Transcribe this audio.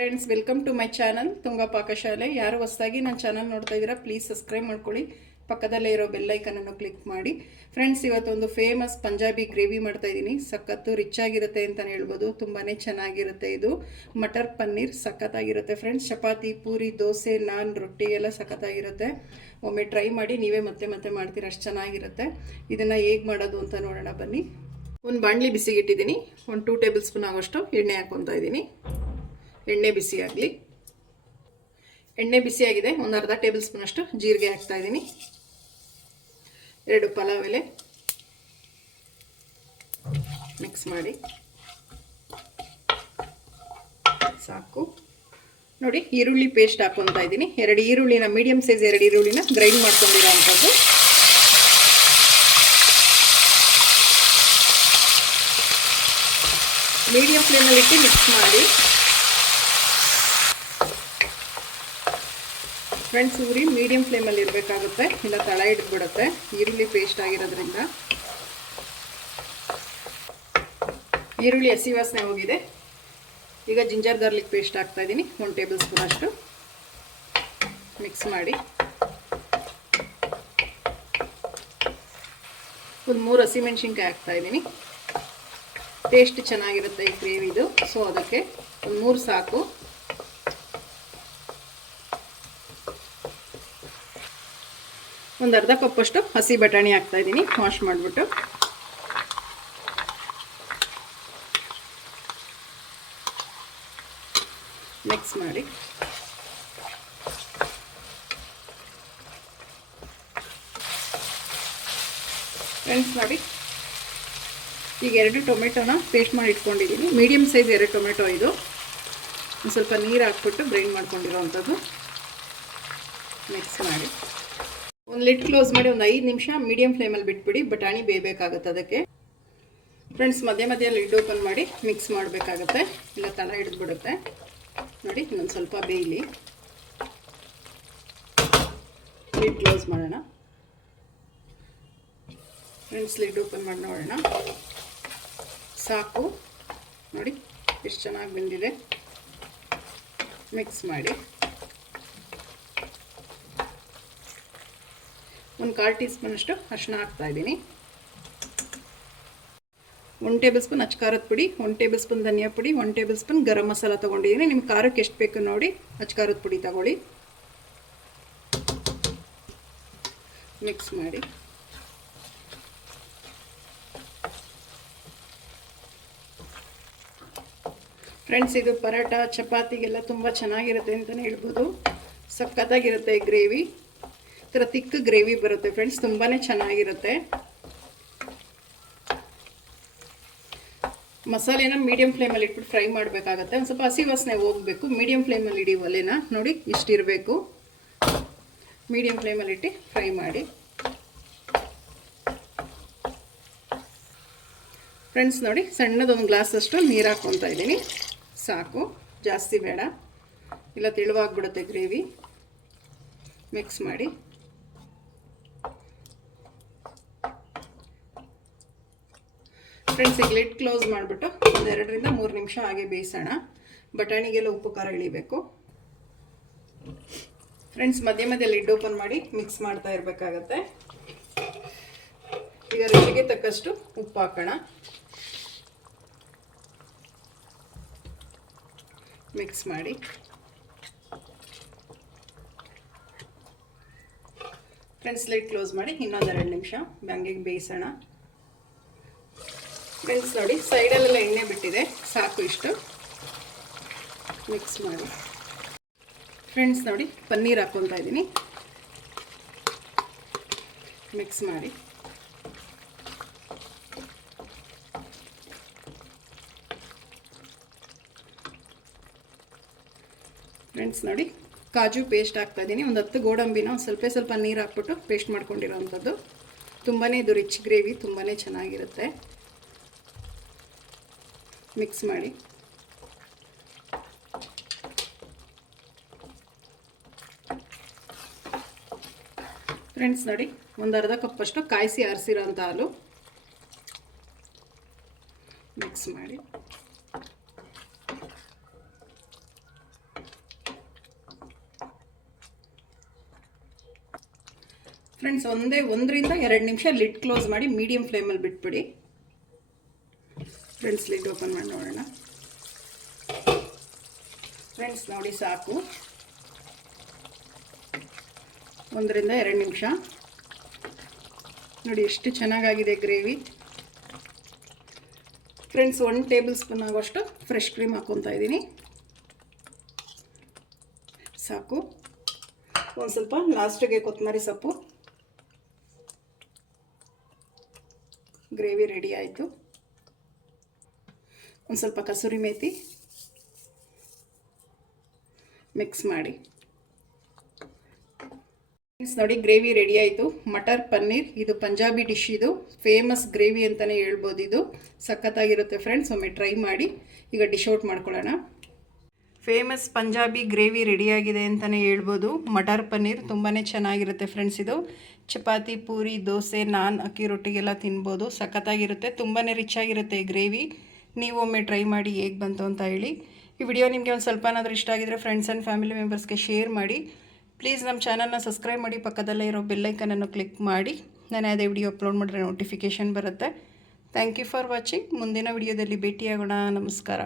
Friends, welcome to my channel Tunga ಪಾಕಶಾಲೆ. ಯಾರು ಹೊಸದಾಗಿ ನನ್ನ ಚಾನಲ್ ನೋಡ್ತಾ ಇದ್ದೀರಾ, ಪ್ಲೀಸ್ ಸಬ್ಸ್ಕ್ರೈಬ್ ಮಾಡ್ಕೊಳ್ಳಿ. ಪಕ್ಕದಲ್ಲೇ ಇರೋ ಬೆಲ್ ಐಕನನ್ನು ಕ್ಲಿಕ್ ಮಾಡಿ. ಫ್ರೆಂಡ್ಸ್, ಇವತ್ತೊಂದು ಫೇಮಸ್ ಪಂಜಾಬಿ ಗ್ರೇವಿ ಮಾಡ್ತಾ ಇದ್ದೀನಿ. ಸಖತ್ತು ರಿಚ್ ಆಗಿರುತ್ತೆ ಅಂತಲೇ ಹೇಳ್ಬೋದು. ತುಂಬಾ ಚೆನ್ನಾಗಿರುತ್ತೆ ಇದು. ಮಟರ್ ಪನ್ನೀರ್ ಸಖತ್ತಾಗಿರುತ್ತೆ ಫ್ರೆಂಡ್ಸ್. ಚಪಾತಿ, ಪೂರಿ, ದೋಸೆ, ನಾನ್, ರೊಟ್ಟಿ ಎಲ್ಲ ಸಖತ್ತಾಗಿರುತ್ತೆ. ಒಮ್ಮೆ ಟ್ರೈ ಮಾಡಿ, ನೀವೇ ಮತ್ತೆ ಮತ್ತೆ ಮಾಡ್ತೀರ, ಅಷ್ಟು ಚೆನ್ನಾಗಿರುತ್ತೆ. ಇದನ್ನು ಹೇಗೆ ಮಾಡೋದು ಅಂತ ನೋಡೋಣ ಬನ್ನಿ. ಒಂದು ಬಾಣಲಿ ಬಿಸಿಗಿಟ್ಟಿದ್ದೀನಿ. ಒಂದು 2 ಟೇಬಲ್ ಸ್ಪೂನ್ ಆಗೋಷ್ಟು ಎಣ್ಣೆ ಹಾಕ್ಕೊತಾ ಇದ್ದೀನಿ. ಎಣ್ಣೆ ಬಿಸಿ ಆಗಲಿ. ಎಣ್ಣೆ ಬಿಸಿಯಾಗಿದೆ. ಒಂದು ಅರ್ಧ ಟೇಬಲ್ ಸ್ಪೂನ್ ಅಷ್ಟು ಜೀರಿಗೆ ಹಾಕ್ತಾ ಇದ್ದೀನಿ. 2 ಪಲಾವ್ ಎಲೆ ಮಿಕ್ಸ್ ಮಾಡಿ ಸಾಕು. ನೋಡಿ, ಈರುಳ್ಳಿ ಪೇಸ್ಟ್ ಹಾಕ್ಕೊತಾ ಇದ್ದೀನಿ. 2 ಈರುಳ್ಳಿನ, ಮೀಡಿಯಮ್ ಸೈಜ್ 2 ಈರುಳ್ಳಿನ ಗ್ರೈಂಡ್ ಮಾಡ್ಕೊಂಡಿರೋ ಅಂಥದ್ದು. ಮೀಡಿಯಮ್ ಫ್ಲೇಮಲ್ಲಿ ಇಟ್ಟು ಮಿಕ್ಸ್ ಮಾಡಿ. ಫ್ರೆಂಡ್ಸ್, ಉರಿ ಮೀಡಿಯಮ್ ಫ್ಲೇಮಲ್ಲಿ ಇರಬೇಕಾಗುತ್ತೆ, ಇಲ್ಲ ತಳ ಹಿಡಿದ್ಬಿಡುತ್ತೆ ಈರುಳ್ಳಿ ಪೇಸ್ಟ್ ಆಗಿರೋದ್ರಿಂದ. ಈರುಳ್ಳಿ ಹಸಿ ವಾಸನೆ ಹೋಗಿದೆ. ಈಗ ಜಿಂಜರ್ ಗಾರ್ಲಿಕ್ ಪೇಸ್ಟ್ ಹಾಕ್ತಾ ಇದ್ದೀನಿ. 1 ಟೇಬಲ್ ಸ್ಪೂನ್ ಅಷ್ಟು ಮಿಕ್ಸ್ ಮಾಡಿ. ಒಂದು 3 ಹಸಿಮೆಣಸಿನ್ಕಾಯಿ ಹಾಕ್ತಾ ಇದ್ದೀನಿ. ಟೇಸ್ಟ್ ಚೆನ್ನಾಗಿರುತ್ತೆ ಈ ಗ್ರೇವಿದು, ಸೊ ಅದಕ್ಕೆ ಒಂದು 3 ಸಾಕು. ಒಂದು ಅರ್ಧ ಕಪ್ಪಷ್ಟು ಹಸಿ ಬಟಾಣಿ ಹಾಕ್ತಾ ಇದ್ದೀನಿ, ವಾಶ್ ಮಾಡಿಬಿಟ್ಟು. ಮಿಕ್ಸ್ ಮಾಡಿ. ಫ್ರೆಂಡ್ಸ್ ನೋಡಿ, ಈಗ 2 ಟೊಮೆಟೊನ ಪೇಸ್ಟ್ ಮಾಡಿ ಇಟ್ಕೊಂಡಿದ್ದೀನಿ. ಮೀಡಿಯಮ್ ಸೈಜ್ 2 ಟೊಮೆಟೊ ಇದು. ಒಂದು ಸ್ವಲ್ಪ ನೀರು ಹಾಕ್ಬಿಟ್ಟು ಗ್ರೈಂಡ್ ಮಾಡ್ಕೊಂಡಿರೋ ಅಂಥದ್ದು. ಮಿಕ್ಸ್ ಮಾಡಿ ಒಂದು ಲಿಡ್ ಕ್ಲೋಸ್ ಮಾಡಿ ಒಂದು 5 ನಿಮಿಷ ಮೀಡಿಯಮ್ ಫ್ಲೇಮಲ್ಲಿ ಬಿಟ್ಬಿಡಿ. ಬಟಾಣಿ ಬೇಯಬೇಕಾಗುತ್ತೆ ಅದಕ್ಕೆ. ಫ್ರೆಂಡ್ಸ್, ಮಧ್ಯ ಮಧ್ಯ ಲಿಡ್ ಓಪನ್ ಮಾಡಿ ಮಿಕ್ಸ್ ಮಾಡಬೇಕಾಗತ್ತೆ, ಇಲ್ಲ ತಳ ಹಿಡಿದ್ಬಿಡುತ್ತೆ. ನೋಡಿ, ಇನ್ನೊಂದು ಸ್ವಲ್ಪ ಬೇಯಲಿ. ಲಿಡ್ ಕ್ಲೋಸ್ ಮಾಡೋಣ. ಫ್ರೆಂಡ್ಸ್, ಲಿಡ್ ಓಪನ್ ಮಾಡಿ ನೋಡೋಣ. ಸಾಕು. ನೋಡಿ ಎಷ್ಟು ಚೆನ್ನಾಗಿ ಬೆಂದಿದೆ. ಮಿಕ್ಸ್ ಮಾಡಿ. ಒಂದು 1/4 ಟೀ ಸ್ಪೂನ್ ಅಷ್ಟು ಅರಿಶಿನ ಹಾಕ್ತಾ ಇದ್ದೀನಿ. 1 ಟೇಬಲ್ ಸ್ಪೂನ್ ಅಚ್ಕಾರದ ಪುಡಿ, 1 ಟೇಬಲ್ ಸ್ಪೂನ್ ಧನಿಯಾ ಪುಡಿ, 1 ಟೇಬಲ್ ಸ್ಪೂನ್ ಗರಂ ಮಸಾಲ ತೊಗೊಂಡಿದ್ದೀನಿ. ನಿಮ್ಮ ಖಾರಕ್ಕೆ ಎಷ್ಟು ಬೇಕು ನೋಡಿ ಅಚ್ಕಾರದ ಪುಡಿ ತಗೊಳ್ಳಿ. ಮಿಕ್ಸ್ ಮಾಡಿ. ಫ್ರೆಂಡ್ಸ್, ಇದು ಪರೋಟ, ಚಪಾತಿಗೆಲ್ಲ ತುಂಬ ಚೆನ್ನಾಗಿರುತ್ತೆ ಅಂತಲೇ ಹೇಳ್ಬೋದು. ಸಖತ್ತಾಗಿರುತ್ತೆ ಈ ಗ್ರೇವಿ. ಈ ಥರ ತಿಕ್ಕ ಗ್ರೇವಿ ಬರುತ್ತೆ ಫ್ರೆಂಡ್ಸ್, ತುಂಬಾ ಚೆನ್ನಾಗಿರುತ್ತೆ. ಮಸಾಲೆನ ಮೀಡಿಯಮ್ ಫ್ಲೇಮಲ್ಲಿ ಇಟ್ಬಿಟ್ಟು ಫ್ರೈ ಮಾಡಬೇಕಾಗತ್ತೆ. ಒಂದು ಸ್ವಲ್ಪ ಹಸಿ ವಾಸನೆ ಹೋಗಬೇಕು. ಮೀಡಿಯಮ್ ಫ್ಲೇಮಲ್ಲಿ ಇಡಿ ಒಲೆನ. ನೋಡಿ, ಇಷ್ಟಿರಬೇಕು. ಮೀಡಿಯಮ್ ಫ್ಲೇಮಲ್ಲಿ ಇಟ್ಟು ಫ್ರೈ ಮಾಡಿ. ಫ್ರೆಂಡ್ಸ್ ನೋಡಿ, ಸಣ್ಣದೊಂದು ಗ್ಲಾಸಷ್ಟು ನೀರು ಹಾಕ್ಕೊತಾ ಇದ್ದೀನಿ. ಸಾಕು, ಜಾಸ್ತಿ ಬೇಡ, ಇಲ್ಲ ತೆಳುವಾಗ್ಬಿಡುತ್ತೆ ಗ್ರೇವಿ. ಮಿಕ್ಸ್ ಮಾಡಿ. ಫ್ರೆಂಡ್ಸ್, ಈಗ ಲಿಡ್ ಕ್ಲೋಸ್ ಮಾಡಿಬಿಟ್ಟು ಒಂದು 2 ರಿಂದ 3 ನಿಮಿಷ ಹಾಗೆ ಬೇಯಿಸೋಣ. ಬಟಾಣಿಗೆಲ್ಲ ಉಪ್ಪು ಖಾರ ಇಳಿಬೇಕು. ಫ್ರೆಂಡ್ಸ್, ಮಧ್ಯ ಮಧ್ಯ ಲಿಡ್ ಓಪನ್ ಮಾಡಿ ಮಿಕ್ಸ್ ಮಾಡ್ತಾ ಇರಬೇಕಾಗತ್ತೆ. ಈಗ ರುಚಿಗೆ ತಕ್ಕಷ್ಟು ಉಪ್ಪು ಹಾಕೋಣ. ಮಿಕ್ಸ್ ಮಾಡಿ. ಫ್ರೆಂಡ್ಸ್, ಲಿಡ್ ಕ್ಲೋಸ್ ಮಾಡಿ ಇನ್ನೊಂದು 2 ನಿಮಿಷ ಹಂಗೆ ಬೇಯಿಸೋಣ. ಫ್ರೆಂಡ್ಸ್ ನೋಡಿ, ಸೈಡಲ್ಲೆಲ್ಲ ಎಣ್ಣೆ ಬಿಟ್ಟಿದೆ. ಸಾಕು ಇಷ್ಟು. ಮಿಕ್ಸ್ ಮಾಡಿ. ಫ್ರೆಂಡ್ಸ್ ನೋಡಿ, ಪನ್ನೀರ್ ಹಾಕ್ಕೊತಾ ಇದ್ದೀನಿ. ಮಿಕ್ಸ್ ಮಾಡಿ. ಫ್ರೆಂಡ್ಸ್ ನೋಡಿ, ಕಾಜು ಪೇಸ್ಟ್ ಹಾಕ್ತಾ ಇದ್ದೀನಿ. ಒಂದು 10 ಗೋಡಂಬಿನ ಸ್ವಲ್ಪ ನೀರು ಹಾಕ್ಬಿಟ್ಟು ಪೇಸ್ಟ್ ಮಾಡ್ಕೊಂಡಿರೋ ಅಂಥದ್ದು. ತುಂಬಾ ಇದು ರಿಚ್ ಗ್ರೇವಿ, ತುಂಬಾ ಚೆನ್ನಾಗಿರುತ್ತೆ. ಮಿಕ್ಸ್ ಮಾಡಿ. ಫ್ರೆಂಡ್ಸ್ ನೋಡಿ, ಒಂದು ಅರ್ಧ ಕಪ್ಪಷ್ಟು ಕಾಯಿಸಿ ಆರಿಸಿರೋ ಅಂಥ ಹಾಲು. ಮಿಕ್ಸ್ ಮಾಡಿ. ಫ್ರೆಂಡ್ಸ್ 1 ರಿಂದ 2 ನಿಮಿಷ ಲಿಡ್ ಕ್ಲೋಸ್ ಮಾಡಿ ಮೀಡಿಯಂ ಫ್ಲೇಮಲ್ಲಿ ಬಿಟ್ಬಿಡಿ. ಫ್ರೆಂಡ್ಸ್ ಲಿಡ್ ಓಪನ್ ಮಾಡಿ ನೋಡೋಣ. ಫ್ರೆಂಡ್ಸ್ ನೋಡಿ ಸಾಕು, 1 ರಿಂದ 2 ನಿಮಿಷ ನೋಡಿ ಎಷ್ಟು ಚೆನ್ನಾಗಾಗಿದೆ ಗ್ರೇವಿ. ಫ್ರೆಂಡ್ಸ್ 1 ಟೇಬಲ್ ಸ್ಪೂನ್ ಆಗೋಷ್ಟು ಫ್ರೆಶ್ ಕ್ರೀಮ್ ಹಾಕ್ಕೊತಾ ಇದ್ದೀನಿ. ಸಾಕು. ಒಂದು ಸ್ವಲ್ಪ ಲಾಸ್ಟಿಗೆ ಕೊತ್ತಂಬರಿ ಸೊಪ್ಪು. ಗ್ರೇವಿ ರೆಡಿ ಆಯಿತು. ಒಂದು ಸ್ವಲ್ಪ ಕಸೂರಿ ಮೇಥಿ ಮಿಕ್ಸ್ ಮಾಡಿ. ನೋಡಿ ಗ್ರೇವಿ ರೆಡಿ ಆಯಿತು. ಮಟರ್ ಪನ್ನೀರ್, ಇದು ಪಂಜಾಬಿ ಡಿಶ್, ಇದು ಫೇಮಸ್ ಗ್ರೇವಿ ಅಂತಲೇ ಹೇಳ್ಬೋದು. ಇದು ಸಖತ್ತಾಗಿರುತ್ತೆ ಫ್ರೆಂಡ್ಸ್, ಒಮ್ಮೆ ಟ್ರೈ ಮಾಡಿ. ಈಗ ಡಿಶ್ ಔಟ್ ಮಾಡ್ಕೊಳ್ಳೋಣ. ಫೇಮಸ್ ಪಂಜಾಬಿ ಗ್ರೇವಿ ರೆಡಿಯಾಗಿದೆ ಅಂತಲೇ ಹೇಳ್ಬೋದು. ಮಟರ್ ಪನ್ನೀರ್ ತುಂಬಾ ಚೆನ್ನಾಗಿರುತ್ತೆ ಫ್ರೆಂಡ್ಸ್. ಇದು ಚಪಾತಿ, ಪೂರಿ, ದೋಸೆ, ನಾನ್, ಅಕ್ಕಿ ರೊಟ್ಟಿಗೆಲ್ಲ ತಿನ್ಬೋದು. ಸಖತ್ತಾಗಿರುತ್ತೆ, ತುಂಬಾ ರಿಚ್ ಆಗಿರುತ್ತೆ ಈ ಗ್ರೇವಿ. ನೀವು ಒಮ್ಮೆ ಟ್ರೈ ಮಾಡಿ ಹೇಗೆ ಬಂತು ಅಂತ ಹೇಳಿ. ಈ ವಿಡಿಯೋ ನಿಮಗೆ ಒಂದು ಸ್ವಲ್ಪನಾದರೂ ಇಷ್ಟ ಆಗಿದ್ರೆ ಫ್ರೆಂಡ್ಸ್ ಆ್ಯಂಡ್ ಫ್ಯಾಮಿಲಿ ಮೆಂಬರ್ಸ್ಗೆ ಶೇರ್ ಮಾಡಿ. ಪ್ಲೀಸ್ ನಮ್ಮ ಚಾನಲ್ನ ಸಬ್ಸ್ಕ್ರೈಬ್ ಮಾಡಿ, ಪಕ್ಕದಲ್ಲೇ ಇರೋ ಬೆಲ್ಲೈಕನನ್ನು ಕ್ಲಿಕ್ ಮಾಡಿ. ನಾನು ಯಾವುದೇ ವಿಡಿಯೋ ಅಪ್ಲೋಡ್ ಮಾಡಿದ್ರೆ ನೋಟಿಫಿಕೇಷನ್ ಬರುತ್ತೆ. Thank you for watching. ಮುಂದಿನ ವಿಡಿಯೋದಲ್ಲಿ ಭೇಟಿಯಾಗೋಣ. ನಮಸ್ಕಾರ.